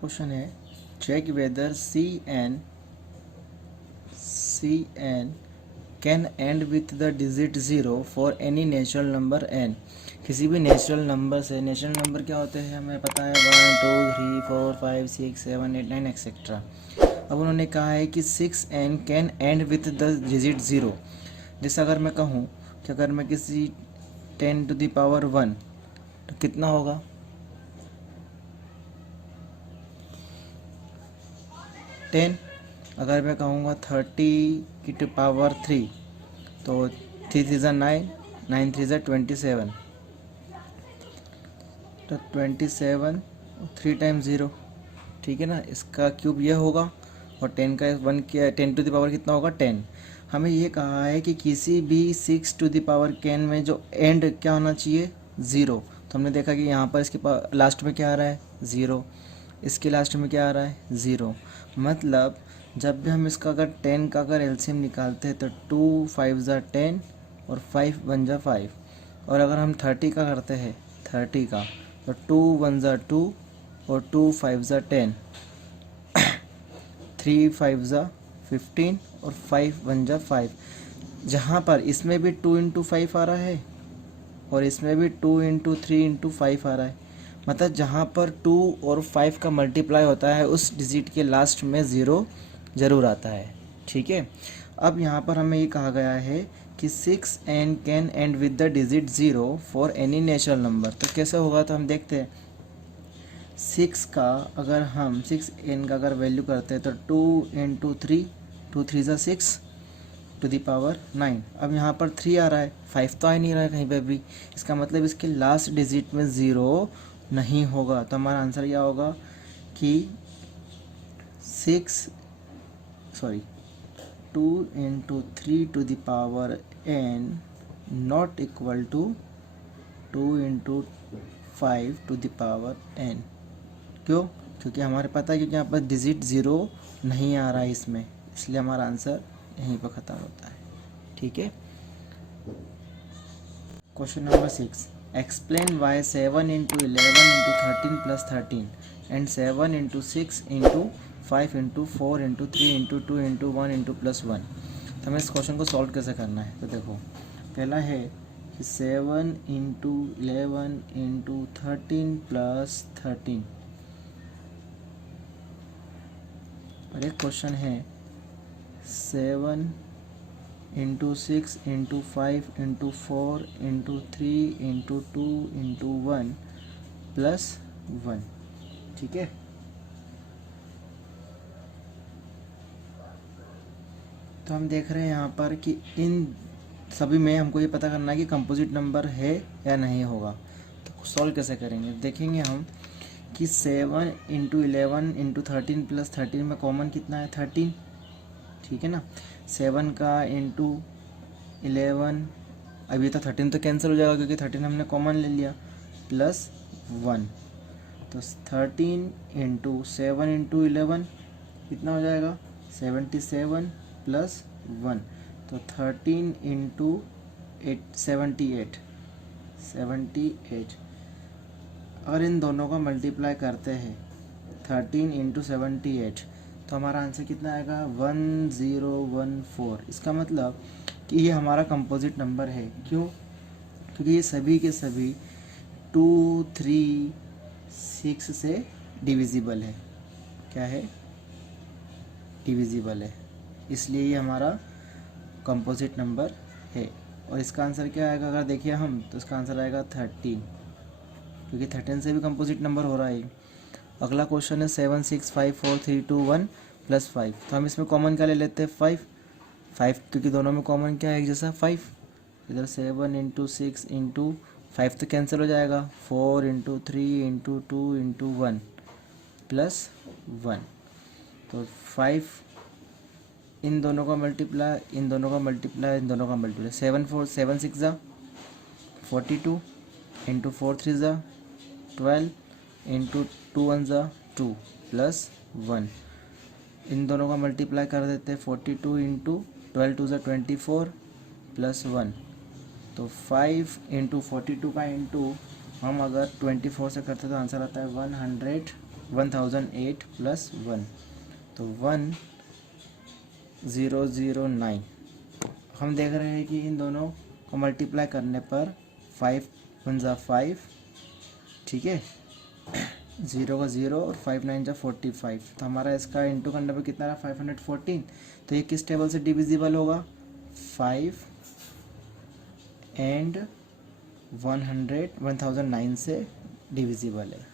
Question है check whether C N can end with the digit zero for any natural number N. किसी भी natural number से, natural number क्या होते हैं हमें पता है, 1 2 3 4 5 6 7 8 9 एक्सेट्रा। अब उन्होंने कहा है कि 6n can end with the digit zero. जैसे अगर मैं कहूँ कि अगर मैं किसी 10 टू द पावर 1 तो कितना होगा, 10। अगर मैं कहूँगा 30 की टू पावर 3 तो 3 3 ज़ा 9, 9 3 ज़ा 27, तो 27 3 टाइम ज़ीरो, ठीक है ना। इसका क्यूब ये होगा और 10 का 1 क्या, 10 टू द पावर कितना होगा 10। हमें ये कहा है कि किसी भी 6 टू द पावर कैन में जो एंड क्या होना चाहिए, ज़ीरो। तो हमने देखा कि यहाँ पर इसके लास्ट में क्या आ रहा है, ज़ीरो। इसके लास्ट में क्या आ रहा है, ज़ीरो। मतलब जब भी हम इसका अगर 10 का अगर एलसीएम निकालते हैं तो 2 5 ज़ा 10 और 5 1 ज़ा 5। और अगर हम 30 का करते हैं, 30 का, तो 2 1 ज़ा 2 और 2 5 ज़ा 10, 3 5 ज़ा 15 और 5 1 ज़ा 5। जहाँ पर इसमें भी 2 इंटू 5 आ रहा है और इसमें भी 2 इंटू 3 इंटू 5 आ रहा है। मतलब जहाँ पर 2 और 5 का मल्टीप्लाई होता है उस डिजिट के लास्ट में ज़ीरो ज़रूर आता है, ठीक है। अब यहाँ पर हमें ये कहा गया है कि 6n can and with the digit zero for any natural number. तो कैसे होगा, तो हम देखते हैं। 6 का अगर हम 6n का अगर वैल्यू करते हैं तो 2 इंटू 3, 2 3 ज़ा 6 टू दी पावर 9। अब यहाँ पर 3 आ रहा है, 5 तो आ ही नहीं रहा है कहीं पे भी। इसका मतलब इसके लास्ट डिजिट में ज़ीरो नहीं होगा। तो हमारा आंसर क्या होगा कि 2 into 3 to the power n not equal to 2 into 5 to the power n। क्यों? क्योंकि हमारे पता है, क्योंकि यहाँ पर डिजिट ज़ीरो नहीं आ रहा है इसमें, इसलिए हमारा आंसर यहीं पर ख़त्म होता है, ठीक है। Question number 6, explain why 7 into 11 into 13 plus 13 and 7 into 6 into 5 into 4 into 3 into 2 into 1 into plus 1। तो हमें इस क्वेश्चन को सॉल्व कैसे करना है, तो देखो पहला है कि 7 इंटू 11 इंटू 13 प्लस 13, और एक क्वेश्चन है 7 into 6 into 5 into 4 into 3 into 2 into 1 plus 1, ठीक है। तो हम देख रहे हैं यहाँ पर कि इन सभी में हमको ये पता करना है कि कंपोजिट नंबर है या नहीं होगा। तो सॉल्व कैसे करेंगे, देखेंगे हम कि 7 इंटू 11 इंटू 13 प्लस 13 में कॉमन कितना है, 13, ठीक है ना। 7 का इंटू 11, अभी तो 13 तो कैंसिल हो जाएगा क्योंकि 13 हमने कॉमन ले लिया, प्लस 1। तो 13 इंटू 7 इंटू 11 कितना हो जाएगा, 77 प्लस 1। तो 13 इंटू 78। अगर इन दोनों का मल्टीप्लाई करते हैं 13 इंटू 78 तो हमारा आंसर कितना आएगा, 1014। इसका मतलब कि ये हमारा कंपोजिट नंबर है। क्यों? क्योंकि ये सभी के सभी 2 3 6 से डिविजिबल है। क्या है, डिविजिबल है, इसलिए ये हमारा कंपोजिट नंबर है। और इसका आंसर क्या आएगा, अगर देखिए हम तो इसका आंसर आएगा 13, क्योंकि 13 से भी कंपोजिट नंबर हो रहा है। अगला क्वेश्चन है 7 6 5 4 3 2 1 प्लस 5। तो हम इसमें कॉमन क्या ले लेते हैं, 5, क्योंकि दोनों में कॉमन क्या है, एक जैसा 5। इधर 7 इंटू 6 इंटू 5 तो कैंसिल हो जाएगा, 4 इंटू 3 इंटू 2 इंटू 1 प्लस 1। तो 5 इन दोनों का मल्टीप्लाई, इन दोनों का मल्टीप्लाई, इन दोनों का मल्टीप्लाई, 7 6 ज़ा 42 इंटू 4 3 ज़ा 12 इंटू 2 1 ज़ा 2 प्लस 1। इन दोनों का मल्टीप्लाई कर देते हैं, 42 इंटू 12 2 ज़ा 24 प्लस 1। तो 5 इंटू 42 का इंटू हम अगर 24 से करते तो आंसर आता है 128। 1008 प्लस 1, तो 1009। हम देख रहे हैं कि इन दोनों को मल्टीप्लाई करने पर 5 1 ज़ा 5, ठीक है, 0 का 0 और 5 9 ज़ा 45। तो हमारा इसका इंटू करने पर कितना रहा 514। तो ये किस टेबल से डिविजिबल होगा, 5 एंड 1009 से डिविजिबल है।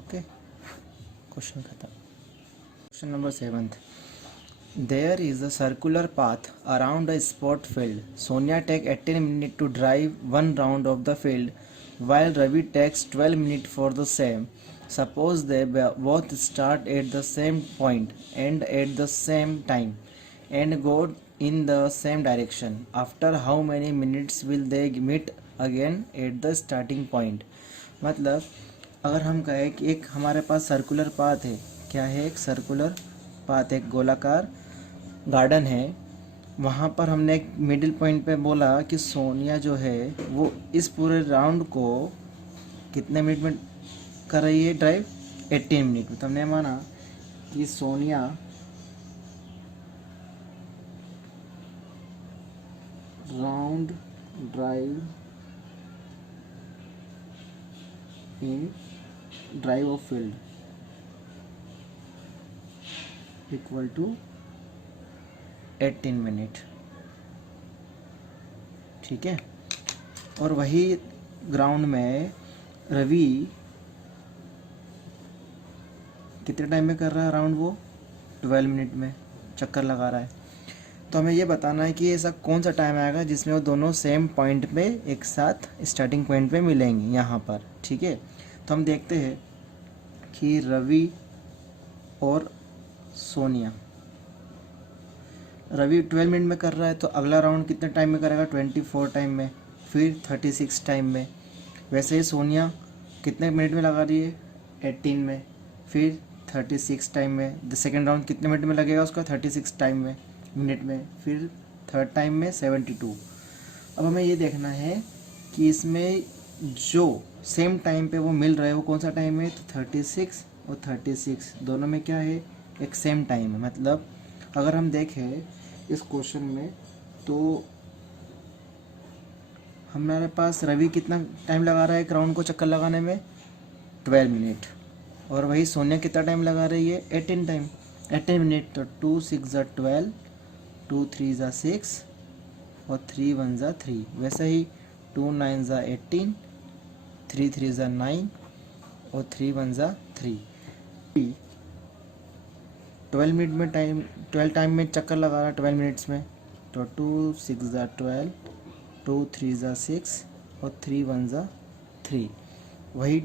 ओके, क्वेश्चन खत्म। Question number 7th, there is a circular path around a sport field. Sonia take 18 minutes to drive one round of the field, while Ravi takes 12 minutes for the same. Suppose they both start at the same point and at the same time and go in the same direction. After how many minutes will they meet again at the starting point? मतलब अगर हम कहें कि एक हमारे पास circular path है, क्या है, एक सर्कुलर पाथ, एक गोलाकार गार्डन है, वहाँ पर हमने एक मिडिल पॉइंट पे बोला कि सोनिया जो है वो इस पूरे राउंड को कितने मिनट में कर रही है ड्राइव, 18 मिनट में। तो हमने माना कि Sonia round drive in drive of field equal to 18 minute, ठीक है। और वही ग्राउंड में रवि कितने टाइम में कर रहा है राउंड, वो 12 मिनट में चक्कर लगा रहा है। तो हमें ये बताना है कि ऐसा कौन सा टाइम आएगा जिसमें वो दोनों सेम पॉइंट पे एक साथ स्टार्टिंग पॉइंट पे मिलेंगे यहाँ पर, ठीक है। तो हम देखते हैं कि रवि और सोनिया, रवि 12 मिनट में कर रहा है, तो अगला राउंड कितने टाइम में करेगा, 24 टाइम में, फिर 36 टाइम में। वैसे ही सोनिया कितने मिनट में लगा रही है, 18 में, फिर 36 टाइम में। द सेकेंड राउंड कितने मिनट में लगेगा उसका, 36 टाइम में, मिनट में, फिर थर्ड टाइम में 72। अब हमें ये देखना है कि इसमें जो सेम टाइम पे वो मिल रहे हैं वो कौन सा टाइम है, तो 36 और 36 दोनों में क्या है, एक सेम टाइम है। मतलब अगर हम देखें इस क्वेश्चन में तो हमारे पास रवि कितना टाइम लगा रहा है एक राउंड को चक्कर लगाने में, 12 मिनट, और वही सोनिया कितना टाइम लगा रही है, 18 मिनट। तो 2 6 ज़ा 12, 2 3 ज़ा 6 और 3 1 ज़ा 3। वैसे ही 2 9 ज़ा 18, 3 3 ज़ा 9 और 3 1 ज़ा 3। 12 मिनट में 12 टाइम में चक्कर लगा रहा है 12 मिनट्स में। तो 2 6 ज़ा 12, 2 3 ज़ा 6 और 3 1 ज़ा 3। वही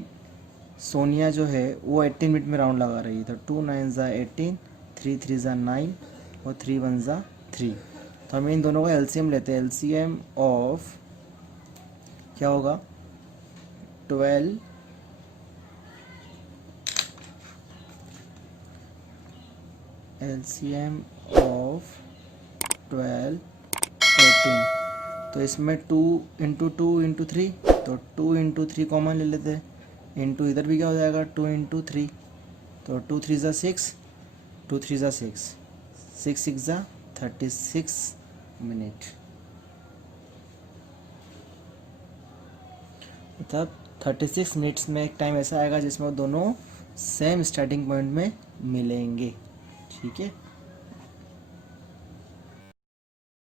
सोनिया जो है वो 18 मिनट में राउंड लगा रही है। तो 2 9 ज़ा 18, 3 3 ज़ा 9 और 3 1 ज़ा 3। तो हम इन दोनों का एलसीएम लेते हैं। एलसीएम ऑफ क्या होगा, 12 LCM ऑफ 12 18। तो इसमें 2 इंटू 2 इंटू 3, तो 2 इंटू 3 कॉमन ले लेते हैं, इंटू इधर भी क्या हो जाएगा 2 इंटू 3, तो 2 3 ज़ा 6, 2 3 ज़ा 6, 6 6 ज़ा 36 मिनट। मतलब 36 मिनट्स में एक टाइम ऐसा आएगा जिसमें वो दोनों सेम स्टार्टिंग पॉइंट में मिलेंगे, ठीक है।